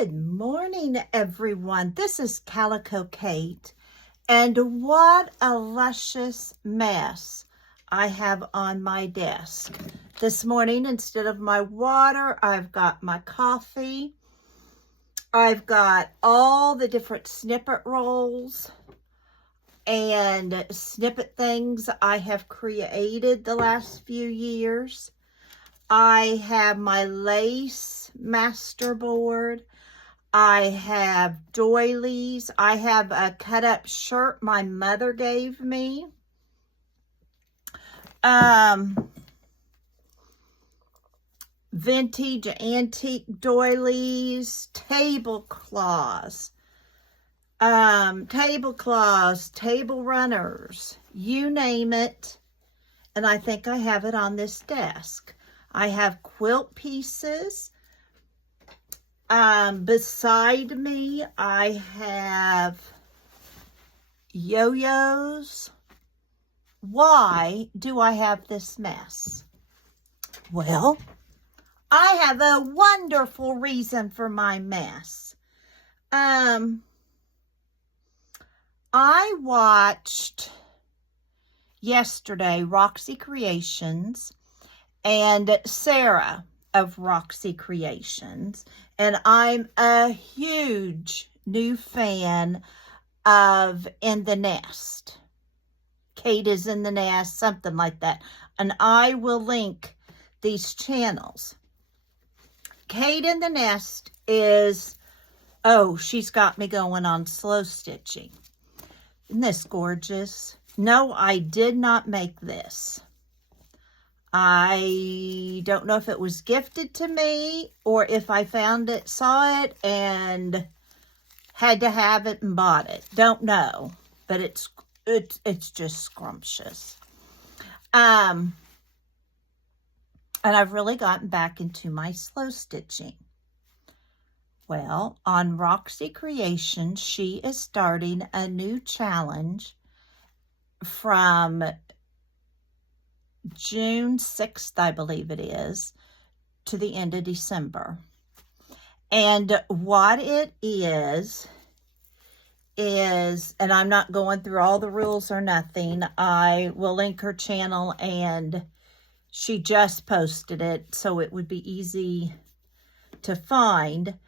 Good morning, everyone. This is Calico Kate, and what a luscious mess I have on my desk. This morning, instead of my water, I've got my coffee. I've got all the different snippet rolls and snippet things I have created the last few years. I have my lace masterboard. I have doilies. I have a cut up shirt my mother gave me. Vintage antique doilies, tablecloths, table runners, you name it. And I think I have it on this desk. I have quilt pieces. Beside me, I have yo-yos. Why do I have this mess? Well, I have a wonderful reason for my mess. I watched yesterday Roxy Creations and Sarah of Roxy Creations, and I'm a huge new fan of In the Nest. Kate is in the Nest, something like that, and I will link these channels. Kate in the Nest is, she's got me going on slow stitching. Isn't this gorgeous? No, I did not make this. I don't know if it was gifted to me or if I found it, saw it, and had to have it and bought it. Don't know, but it's just scrumptious. And I've really gotten back into my slow stitching. Well, on Roxy Creations, she is starting a new challenge from June 6th, I believe it is, to the end of December. And what it is, and I'm not going through all the rules or nothing. I will link her channel, and she just posted it, so it would be easy to find.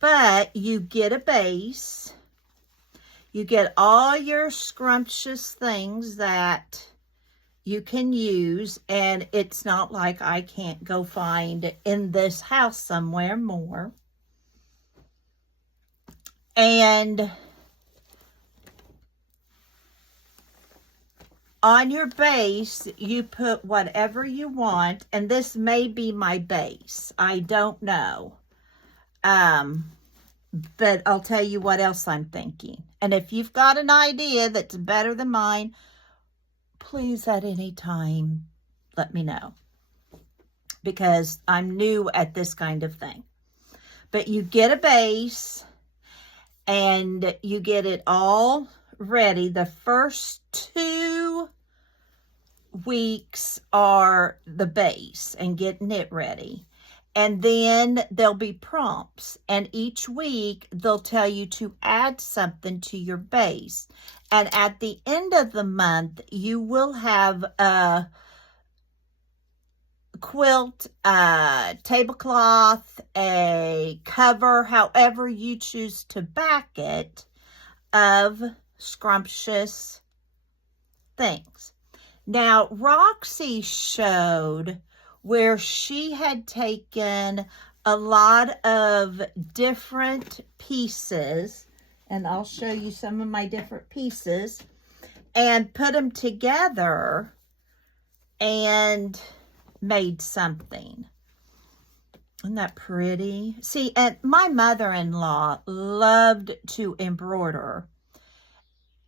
But you get a base. You get all your scrumptious things that you can use, and it's not like I can't go find in this house somewhere more. And on your base, you put whatever you want, and this may be my base. I don't know. But I'll tell you what else I'm thinking. And if you've got an idea that's better than mine, please at any time let me know, because I'm new at this kind of thing. But you get a base and you get it all ready. The first 2 weeks are the base and getting it ready. And then there'll be prompts, and each week they'll tell you to add something to your base. And at the end of the month, you will have a quilt, a tablecloth, a cover, however you choose to back it, of scrumptious things. Now, Roxy showed where she had taken a lot of different pieces, and I'll show you some of my different pieces, and put them together and made something. Isn't that pretty? See, and my mother-in-law loved to embroider.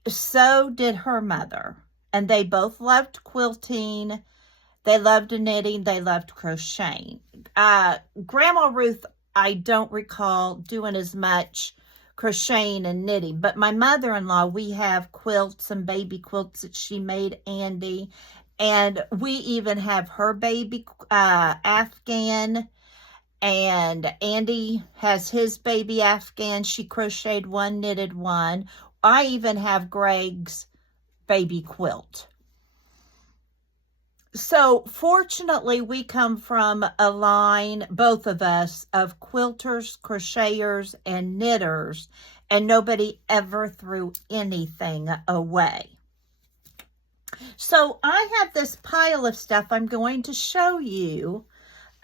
So did her mother, and they both loved quilting. They loved knitting. They loved crocheting. Grandma Ruth, I don't recall doing as much crocheting and knitting. But my mother-in-law, we have quilts and baby quilts that she made Andy. And we even have her baby Afghan And Andy has his baby Afghan. She crocheted one, knitted one. I even have Greg's baby quilt. So fortunately, we come from a line, both of us, of quilters, crocheters, and knitters, and nobody ever threw anything away. So I have this pile of stuff I'm going to show you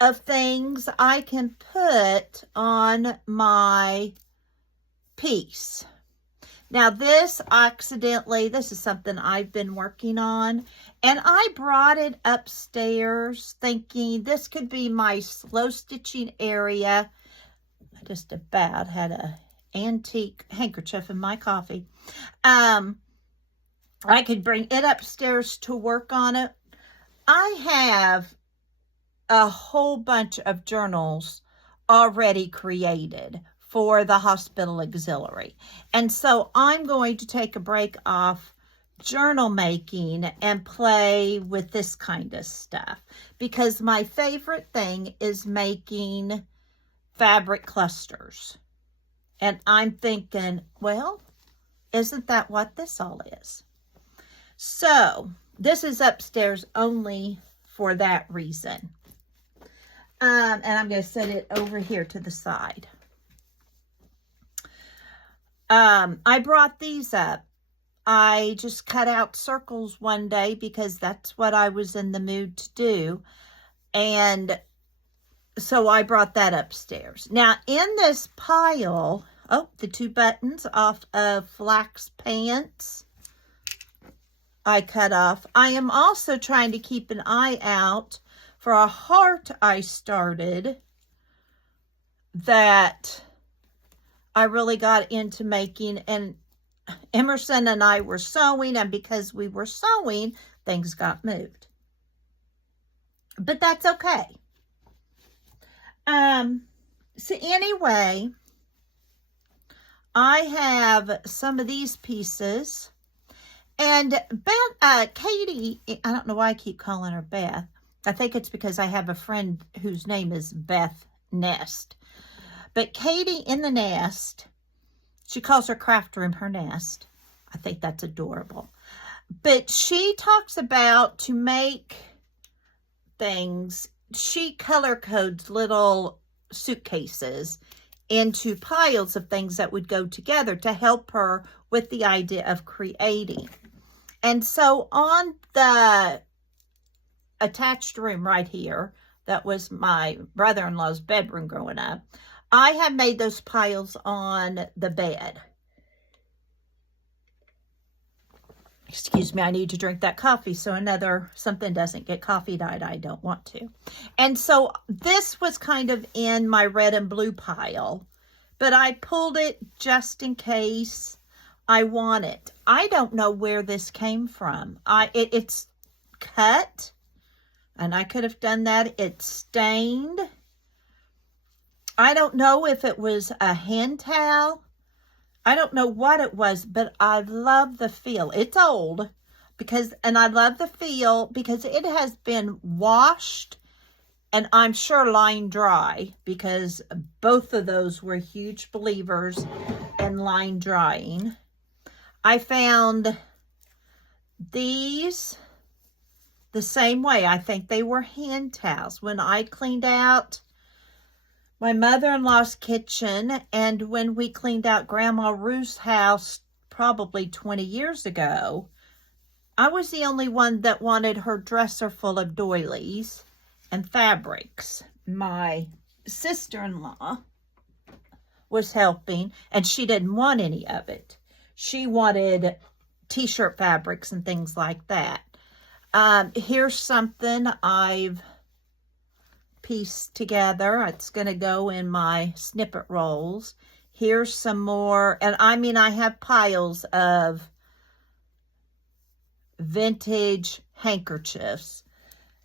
of things I can put on my piece. Now this is something I've been working on, and I brought it upstairs thinking this could be my slow stitching area. I just about had an antique handkerchief in my coffee. I could bring it upstairs to work on it. I have a whole bunch of journals already created for the hospital auxiliary. And so I'm going to take a break off journal making and play with this kind of stuff, because my favorite thing is making fabric clusters. And I'm thinking, well, isn't that what this all is? So this is upstairs only for that reason. And I'm going to set it over here to the side. I brought these up. I just cut out circles one day because that's what I was in the mood to do. And so I brought that upstairs. Now in this pile, the 2 buttons off of Flax Pants I cut off. I am also trying to keep an eye out for a heart I started that I really got into making, and Emerson and I were sewing, and because we were sewing, things got moved. But that's okay. So anyway, I have some of these pieces, and Katie, I don't know why I keep calling her Beth. I think it's because I have a friend whose name is Beth Nest. But Katie in the Nest, she calls her craft room her nest. I think that's adorable. But she talks about, to make things, she color codes little suitcases into piles of things that would go together to help her with the idea of creating. And so on the attached room right here, that was my brother-in-law's bedroom growing up, I have made those piles on the bed. Excuse me, I need to drink that coffee so something doesn't get coffee dyed. I don't want to. And so this was kind of in my red and blue pile, but I pulled it just in case I want it. I don't know where this came from. It's cut, and I could have done that. It's stained. I don't know if it was a hand towel. I don't know what it was, but I love the feel. It's old, and I love the feel because it has been washed, and I'm sure line dry, because both of those were huge believers in line drying. I found these the same way. I think they were hand towels. When I cleaned out my mother-in-law's kitchen, and when we cleaned out Grandma Ruth's house probably 20 years ago, I was the only one that wanted her dresser full of doilies and fabrics. My sister-in-law was helping, and she didn't want any of it. She wanted t-shirt fabrics and things like that. Here's something I've pieced together. It's going to go in my snippet rolls. Here's some more, and I have piles of vintage handkerchiefs,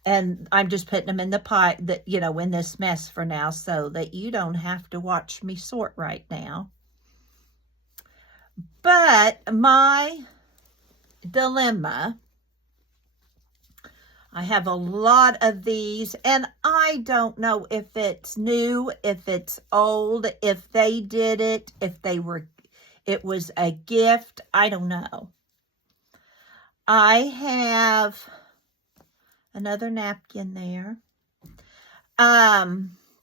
and I'm just putting them in the pile, that in this mess for now, so that you don't have to watch me sort right now. But my dilemma, I have a lot of these, and I don't know if it's new, if it's old, if they did it, it was a gift. I don't know. I have another napkin there.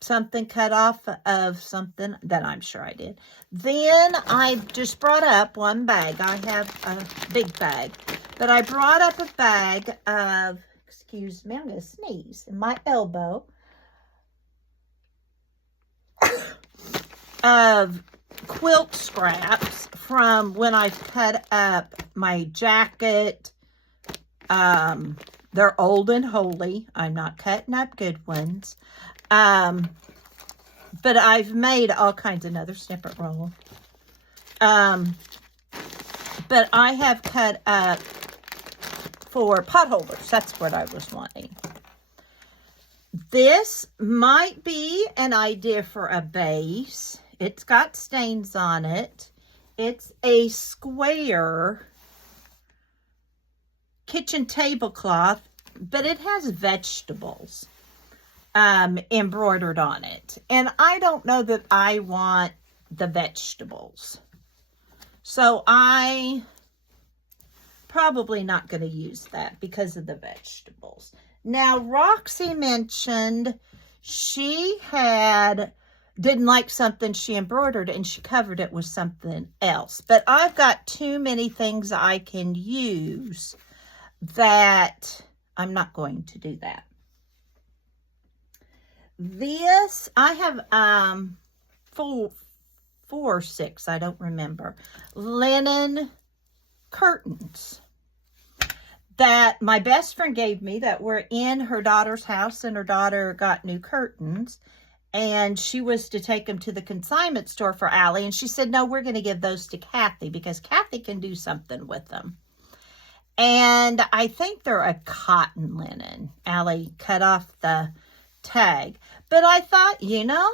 Something cut off of something that I'm sure I did. Then I just brought up one bag. I have a big bag, but I brought up a bag of, excuse me, I'm going to sneeze in my elbow, of quilt scraps from when I cut up my jacket. They're old and holy. I'm not cutting up good ones. But I've made all kinds of another snippet roll. But I have cut up for pot holders. That's what I was wanting. This might be an idea for a base. It's got stains on it. It's a square kitchen tablecloth, but it has vegetables embroidered on it. And I don't know that I want the vegetables. So I probably not going to use that because of the vegetables. Now, Roxy mentioned she didn't like something she embroidered and she covered it with something else. But I've got too many things I can use that I'm not going to do that. This, I have 4 or 6, I don't remember, linen curtains that my best friend gave me that were in her daughter's house, and her daughter got new curtains, and she was to take them to the consignment store for Allie, and she said, no, we're going to give those to Kathy because Kathy can do something with them. And I think they're a cotton linen. Allie cut off the tag. But I thought, you know,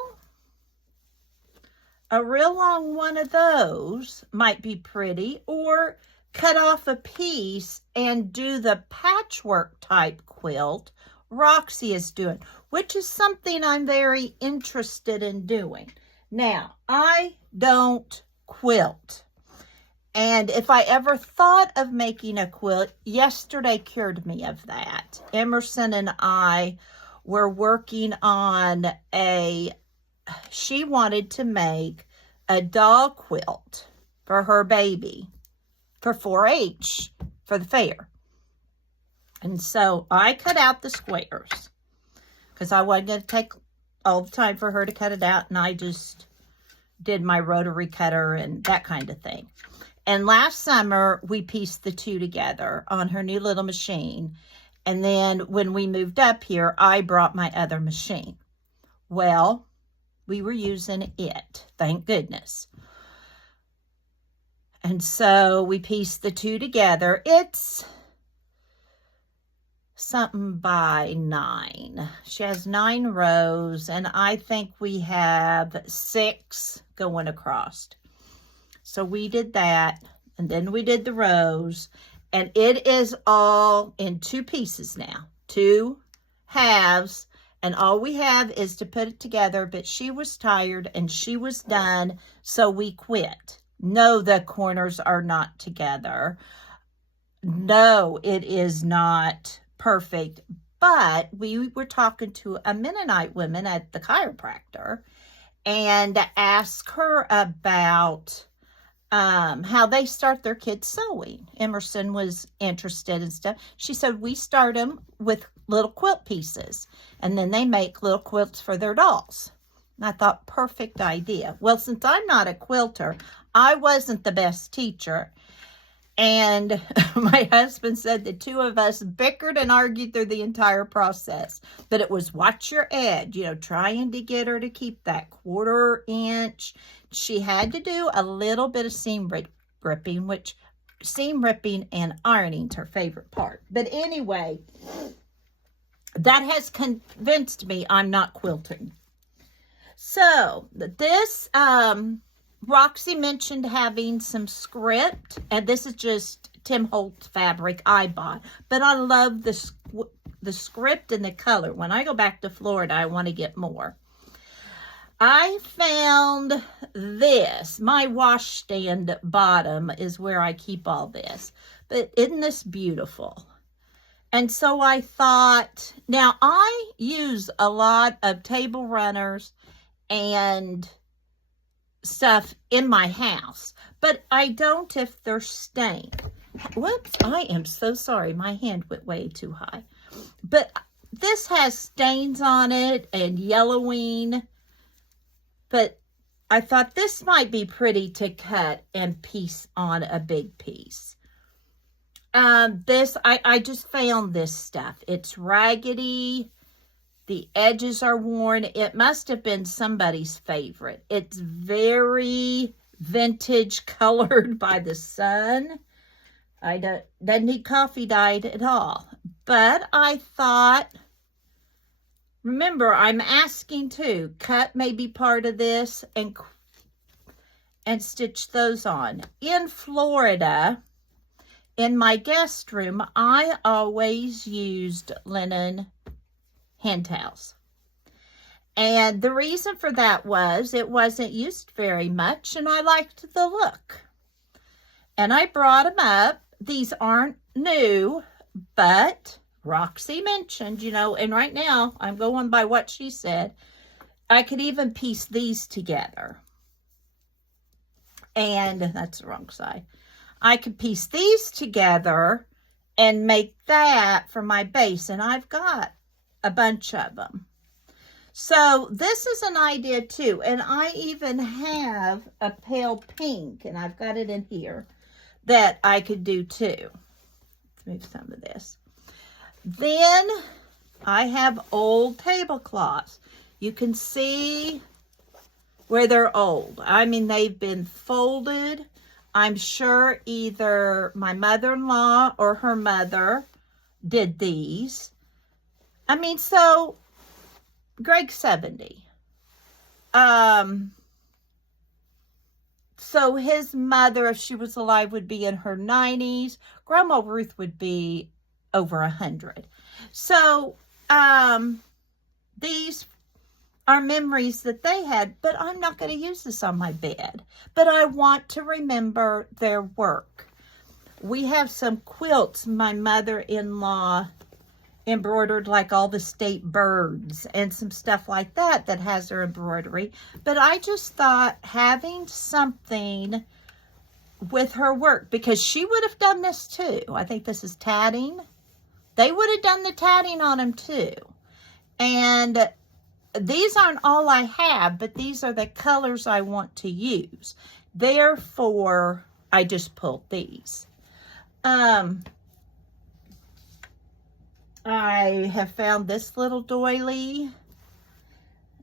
a real long one of those might be pretty, or cut off a piece and do the patchwork type quilt Roxy is doing, which is something I'm very interested in doing. Now, I don't quilt. And if I ever thought of making a quilt, yesterday cured me of that. Emerson and I were working on she wanted to make a doll quilt for her baby for 4-H, for the fair. And so I cut out the squares because I wasn't going to take all the time for her to cut it out. And I just did my rotary cutter and that kind of thing. And last summer, we pieced the two together on her new little machine. And then when we moved up here, I brought my other machine. Well, we were using it, thank goodness. And so we pieced the two together. It's something by 9. She has 9 rows, and I think we have 6 going across. So we did that, and then we did the rows, and it is all in 2 pieces now, 2 halves, and all we have is to put it together, but she was tired and she was done, so we quit. No, the corners are not together. No, it is not perfect, but we were talking to a Mennonite woman at the chiropractor and asked her about how they start their kids sewing. Emerson was interested in stuff. She said, we start them with little quilt pieces, and then they make little quilts for their dolls. And I thought, perfect idea. Well, since I'm not a quilter, I wasn't the best teacher. And my husband said the 2 of us bickered and argued through the entire process. But it was watch your edge, trying to get her to keep that 1/4 inch. She had to do a little bit of seam ripping, which seam ripping and ironing is her favorite part. But anyway, that has convinced me I'm not quilting. So this, Roxy mentioned having some script, and this is just Tim Holtz fabric I bought, but I love the the script and the color. When I go back to Florida, I want to get more. I found this. My wash stand bottom is where I keep all this. But isn't this beautiful? And so I thought, now I use a lot of table runners and stuff in my house, but I don't if they're stained. Whoops, I am so sorry. My hand went way too high. But this has stains on it and yellowing. But I thought this might be pretty to cut and piece on a big piece. I just found this stuff. It's raggedy. The edges are worn. It must have been somebody's favorite. It's very vintage, colored by the sun. Doesn't need coffee dyed at all. But I thought, remember, I'm asking to cut maybe part of this and stitch those on. In Florida, in my guest room, I always used linen hand towels. And the reason for that was it wasn't used very much, and I liked the look. And I brought them up. These aren't new, but Roxy mentioned, you know, and right now I'm going by what she said. I could even piece these together. And that's the wrong side. I could piece these together and make that for my base. And I've got a bunch of them. So this is an idea too. And I even have a pale pink, and I've got it in here, that I could do too. Let's move some of this. Then I have old tablecloths. You can see where they're old. I mean, they've been folded. I'm sure either my mother-in-law or her mother did these. I mean, so Greg's 70. So his mother, if she was alive, would be in her 90s. Grandma Ruth would be over 100. So these are memories that they had, but I'm not going to use this on my bed. But I want to remember their work. We have some quilts my mother-in-law embroidered, like all the state birds and some stuff like that that has her embroidery. But I just thought having something with her work, because she would have done this too. I think this is tatting. They would have done the tatting on them too. And these aren't all I have, but these are the colors I want to use. Therefore, I just pulled these. I have found this little doily,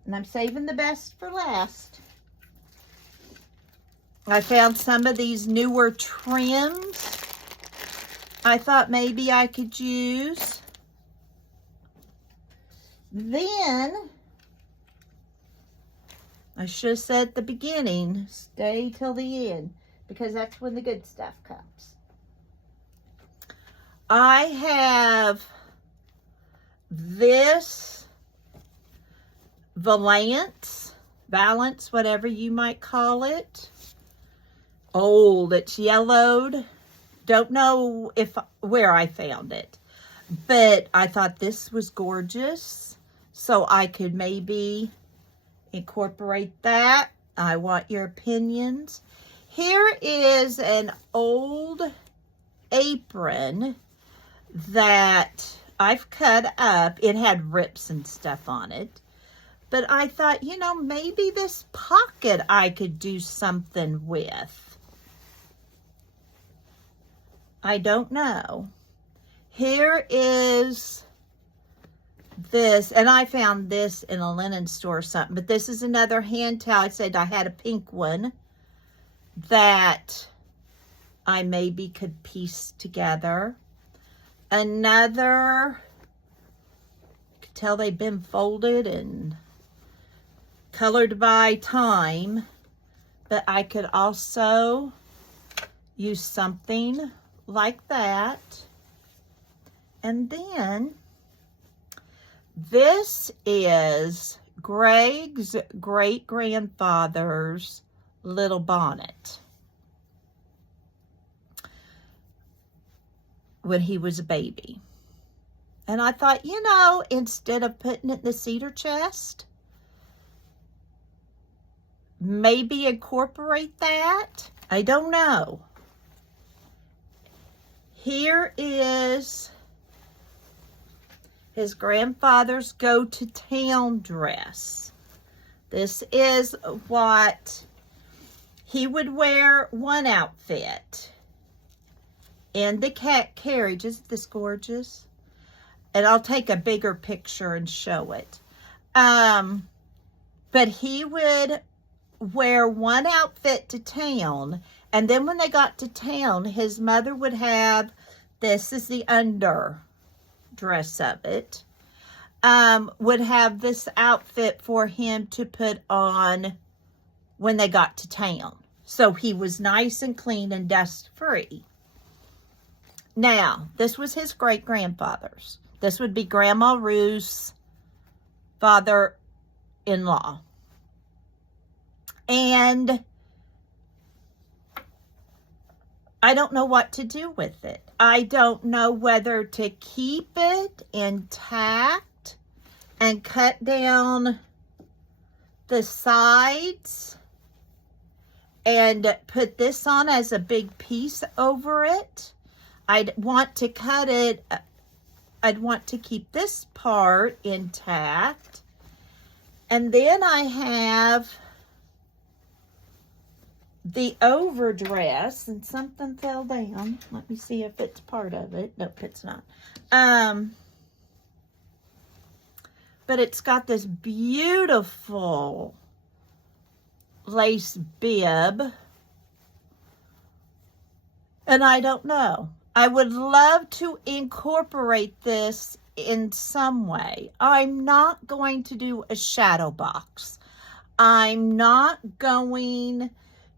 and I'm saving the best for last. I found some of these newer trims I thought maybe I could use. Then, I should have said at the beginning, stay till the end, because that's when the good stuff comes. I have this Valance, whatever you might call it. Old, it's yellowed. Don't know where I found it, but I thought this was gorgeous, so I could maybe incorporate that. I want your opinions. Here is an old apron that I've cut up. It had rips and stuff on it. But I thought, you know, maybe this pocket I could do something with. I don't know. Here is this, and I found this in a linen store or something, but this is another hand towel. I said I had a pink one that I maybe could piece together. Another, you can tell they've been folded and colored by time, but I could also use something like that. And then This is Greg's great-grandfather's little bonnet when he was a baby. And I thought, you know, instead of putting it in the cedar chest, maybe incorporate that. I don't know. Here is his grandfather's go-to-town dress. This is what he would wear, one outfit in the cat carriage. Isn't this gorgeous? And I'll take a bigger picture and show it. But he would wear one outfit to town, and then when they got to town, his mother would have, this is the under dress of it, would have this outfit for him to put on when they got to town. So he was nice and clean and dust free. Now, this was his great-grandfather's. This would be Grandma Ruth's father-in-law. And I don't know what to do with it. I don't know whether to keep it intact and cut down the sides and put this on as a big piece over it. I'd want to cut it. I'd want to keep this part intact. And then I have the overdress, and something fell down. Let me see if it's part of it. Nope, it's not. But it's got this beautiful lace bib. And I don't know. I would love to incorporate this in some way. I'm not going to do a shadow box. I'm not going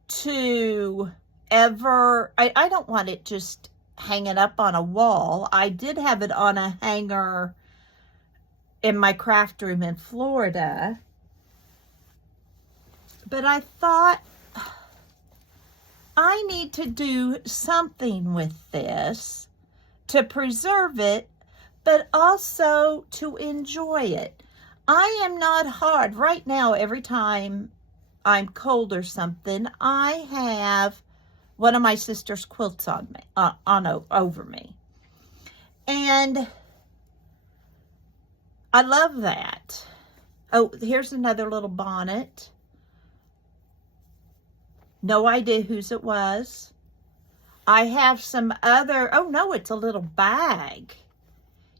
to ever, I don't want it just hanging up on a wall. I did have it on a hanger in my craft room in Florida. But I thought, I need to do something with this to preserve it, but also to enjoy it. I am not hard. Right now, every time I'm cold or something, I have one of my sister's quilts on me, over me. And I love that. Oh, here's another little bonnet. No idea whose it was. I have some other, oh no, it's a little bag.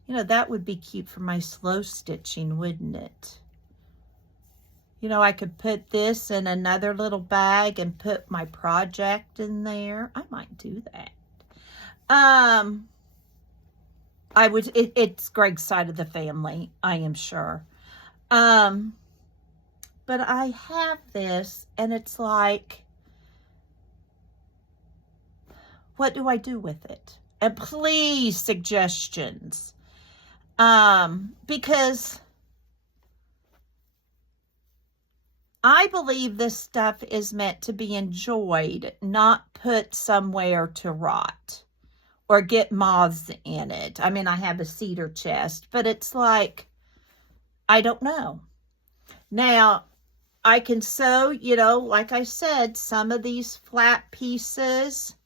You know, that would be cute for my slow stitching, wouldn't it? You know, I could put this in another little bag and put my project in there. I might do that. It's Greg's side of the family, I am sure. But I have this, and it's like, what do I do with it? And please, suggestions. Because I believe this stuff is meant to be enjoyed, not put somewhere to rot or get moths in it. I mean, I have a cedar chest, but it's like, I don't know. Now, I can sew, you know, like I said, some of these flat pieces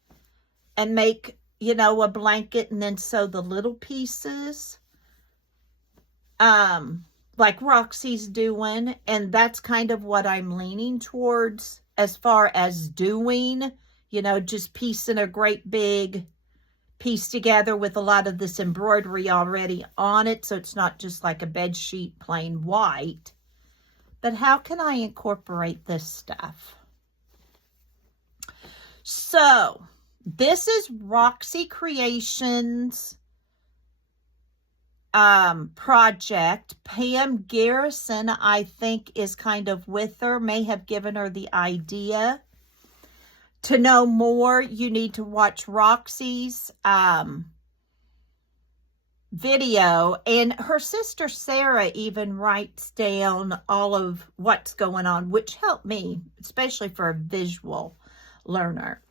and make, you know, a blanket and then sew the little pieces. Like Roxy's doing, and that's kind of what I'm leaning towards as far as doing, you know, just piecing a great big piece together with a lot of this embroidery already on it, so it's not just like a bed sheet plain white. But how can I incorporate this stuff? So this is Roxy Creations project. Pam Garrison, I think, is kind of with her, may have given her the idea. To know more, you need to watch Roxy's video, and her sister Sarah even writes down all of what's going on, which helped me, especially for a visual learner.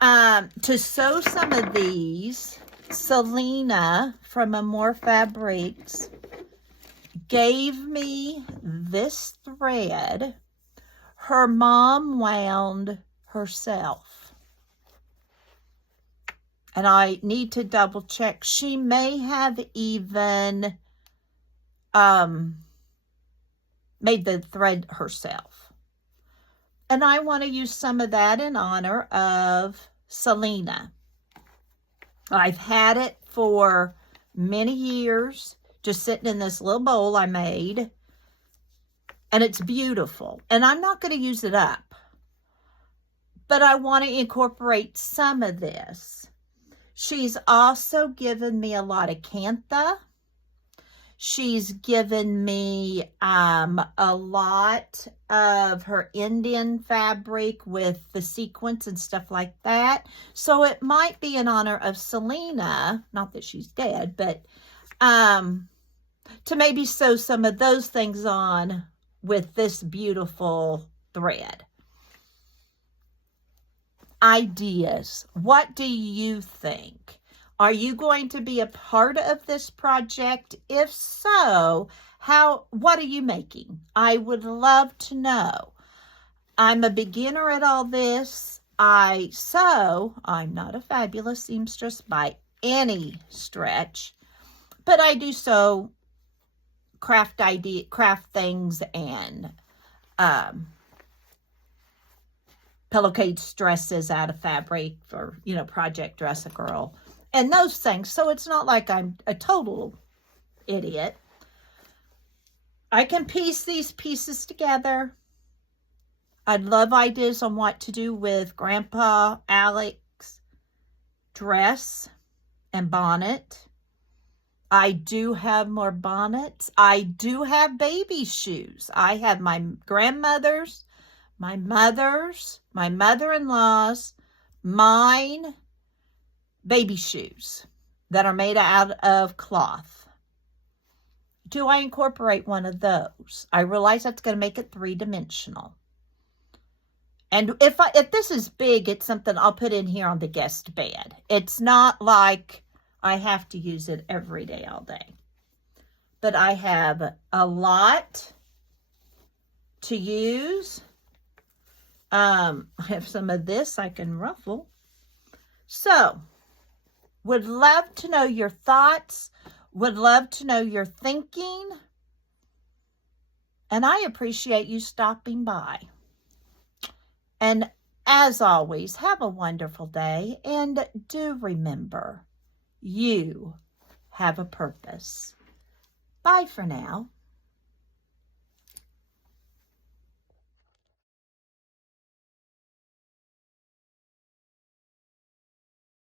To sew some of these, Selena from Amore Fabrics gave me this thread. Her mom wound herself. And I need to double check. She may have even made the thread herself. And I want to use some of that in honor of Selena. I've had it for many years, just sitting in this little bowl I made. And it's beautiful. And I'm not going to use it up. But I want to incorporate some of this. She's also given me a lot of Kantha. She's given me a lot of her Indian fabric with the sequins and stuff like that. So it might be in honor of Selena, not that she's dead, but to maybe sew some of those things on with this beautiful thread. Ideas. What do you think? Are you going to be a part of this project? If so, what are you making? I would love to know. I'm a beginner at all this. I'm not a fabulous seamstress by any stretch, but I do sew craft things and pillowcase dresses out of fabric for, Project Dress a Girl and those things. So it's not like I'm a total idiot. I can piece these pieces together. I'd love ideas on what to do with Grandpa Alex's dress and bonnet. I do have more bonnets. I do have baby shoes. I have my grandmother's, my mother's, my mother-in-law's, mine baby shoes that are made out of cloth. Do I incorporate one of those? I realize that's going to make it three-dimensional. And if this is big, it's something I'll put in here on the guest bed. It's not like I have to use it every day, all day. But I have a lot to use. I have some of this I can ruffle. So, would love to know your thoughts. Would love to know your thinking. And I appreciate you stopping by. And as always, have a wonderful day. And do remember, you have a purpose. Bye for now.